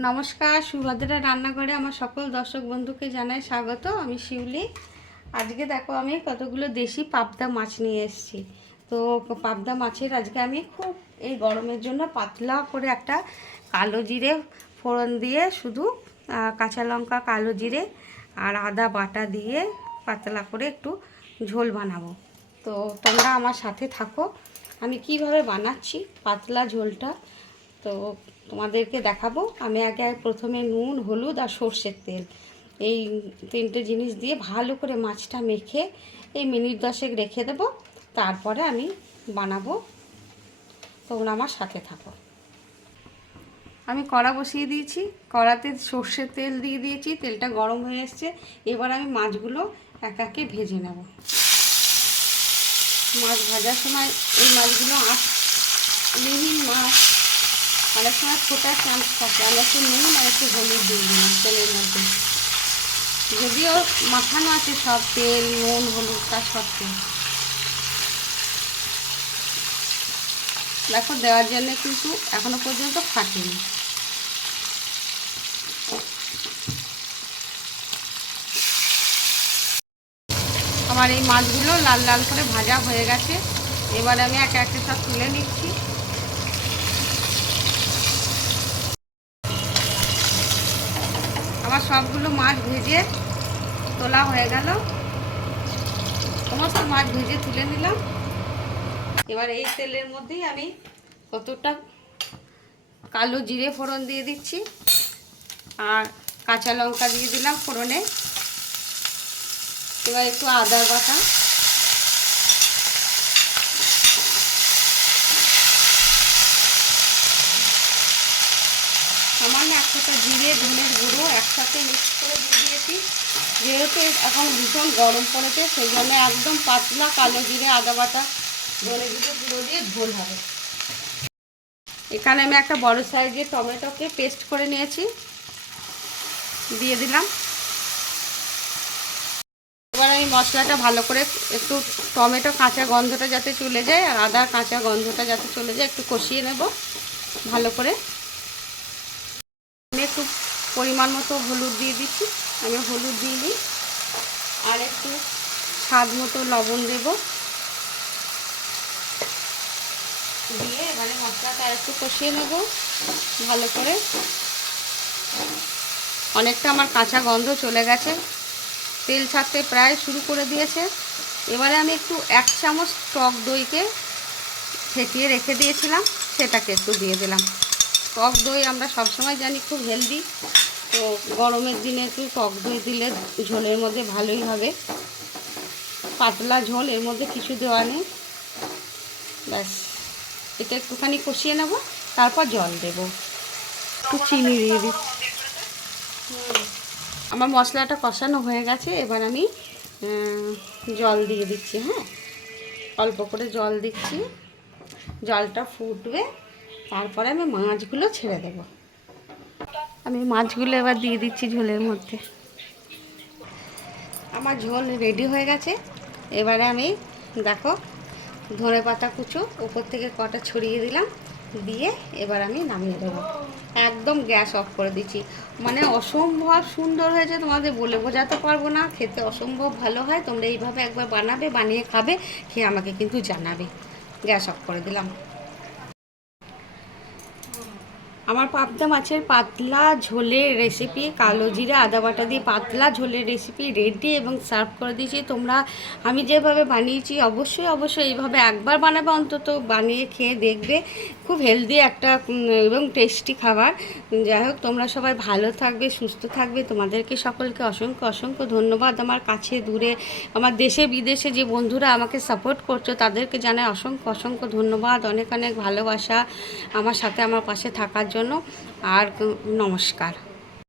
নমস্কার, সুভদ্রা রান্নাঘরে আমার সকল দর্শক বন্ধুকে জানাই স্বাগত। আমি শিউলি। আজকে দেখো আমি কতগুলো দেশি পাবদা মাছ নিয়ে এসেছি। তো পাবদা মাছের আজকে আমি খুব এই গরমের জন্য পাতলা করে একটা কালো জিরে ফোড়ন দিয়ে শুধু কাঁচা লঙ্কা, কালো জিরে আর আদা বাটা দিয়ে পাতলা করে একটু ঝোল বানাবো। তো তোমরা আমার সাথে থাকো, আমি কিভাবে বানাচ্ছি পাতলা ঝোলটা তো তোমাদেরকে দেখাবো। আমি আগে প্রথমে নুন, হলুদ আর সর্ষের তেল এই তিনটে জিনিস দিয়ে ভালো করে মাছটা মেখে এই মিনিট 10 রেখে দেবো। তারপরে আমি বানাবো, তোমরা আমার সাথে থাকো। আমি কড়া বসিয়ে দিয়েছি, কড়াতে সর্ষের তেল দিয়ে দিয়েছি, তেলটা গরম হয়ে এসছে। এবার আমি মাছগুলো এক একে ভেজে নেব। মাছ ভাজার সময় এই মাছগুলো মিহিন মাছ, অনেক সময় ফোটার চান্স থাকে। আমি একটু নুন আর একটু হলুদ দিয়ে দিলাম তেলের মধ্যে, যদিও মাখানো আছে সব তেল, নুন, হলুদ, তার সত্ত্বেও দেখো দেওয়ার জন্য কিন্তু এখনো পর্যন্ত ফাটেনি। আমার এই মাছগুলো লাল লাল করে ভাজা হয়ে গেছে। এবার আমি একে একে সব তুলে নিচ্ছি। আমার সবগুলো মাছ ভেজে তোলা হয়ে গেল, সমস্ত মাছ ভেজে তুলে নিলাম। এবার এই তেলের মধ্যেই আমি কতটা কালো জিরে ফোড়ন দিয়ে দিচ্ছি আর কাঁচা লঙ্কা দিয়ে দিলাম ফোড়নে। এবার একটু আদা বাটা, সামান্য একটা জিরে, ধনের গুঁড়ো একসাথে মিক্স করে দিয়ে দিয়েছি। যেহেতু এখন ভীষণ গরম পড়েছে সেই জন্য একদম পাতলা কালো জিরে, আদা বাটা, ধনে গুঁড়ো গুঁড়ো দিয়ে ঝোল হবে। এখানে আমি একটা বড় সাইজের টমেটোকে পেস্ট করে নিয়েছি, দিয়ে দিলাম। এবার আমি মশলাটা ভালো করে একটু টমেটো কাঁচা গন্ধটা যাতে চলে যায় আর আদার কাঁচা গন্ধটা যাতে চলে যায় একটু কষিয়ে নেব ভালো করে। আমি একটু পরিমাণ মতো হলুদ দিয়ে দিচ্ছি, আমি হলুদ দিয়ে দিই আর একটু স্বাদ মতো লবণ দেব, দিয়ে এবারে মশলাটা আর একটু কষিয়ে নেব ভালো করে। অনেকটা আমার কাঁচা গন্ধ চলে গেছে, তেল ছাড়তে প্রায় শুরু করে দিয়েছে। এবারে আমি একটু 1 চামচ টক দইকে ফেটিয়ে রেখে দিয়েছিলাম, সেটাকে একটু দিয়ে দিলাম। টক দই আমরা সবসময় জানি খুব হেলদি, তো গরমের দিনে একটু টক দই দিলে ঝোলের মধ্যে ভালোই হবে। পাতলা ঝোল, এর মধ্যে কিছু দেওয়া নেই। ব্যাস, এটা একটুখানি কষিয়ে নেব, তারপর জল দেব। একটু চিনি দিয়ে দিচ্ছি। আমার মশলাটা কষানো হয়ে গেছে, এবার আমি জল দিয়ে দিচ্ছি। হ্যাঁ, অল্প করে জল দিচ্ছি, জলটা ফুটবে, তারপরে আমি মাছগুলো ছেড়ে দেব। আমি মাছগুলো এবার দিয়ে দিচ্ছি ঝোলের মধ্যে। আমার ঝোল রেডি হয়ে গেছে। এবারে আমি দেখো ধনেপাতা কুচো উপর থেকে কটা ছড়িয়ে দিলাম, দিয়ে এবার আমি নামিয়ে দেবো। একদম গ্যাস অফ করে দিচ্ছি। মানে অসম্ভব সুন্দর হয়েছে, তোমাদের বলে বোঝাতে পারবো না। খেতে অসম্ভব ভালো হয়। তোমরা এইভাবে একবার বানাবে, বানিয়ে খাবে, খেয়ে আমাকে কিন্তু জানাবে। গ্যাস অফ করে দিলাম। আমার পাবদা মাছের পাতলা ঝোলের রেসিপি, কালো জিরা আদা বাটা দিয়ে পাতলা ঝোলের রেসিপি রেডি এবং সার্ভ করে দিয়েছি। তোমরা আমি যেভাবে বানিয়েছি অবশ্যই অবশ্যই এইভাবে একবার বানাবে, অন্তত বানিয়ে খেয়ে দেখবে। খুব হেলদি একটা এবং টেস্টি খাবার। যাই হোক, তোমরা সবাই ভালো থাকবে, সুস্থ থাকবে। তোমাদেরকে সকলকে অসংখ্য অসংখ্য ধন্যবাদ। আমার কাছে দূরে, আমার দেশে বিদেশে যে বন্ধুরা আমাকে সাপোর্ট করছো তাদেরকে জানাই অসংখ্য অসংখ্য ধন্যবাদ, অনেক অনেক ভালোবাসা আমার সাথে আমার পাশে থাকার জন্য। আর নমস্কার।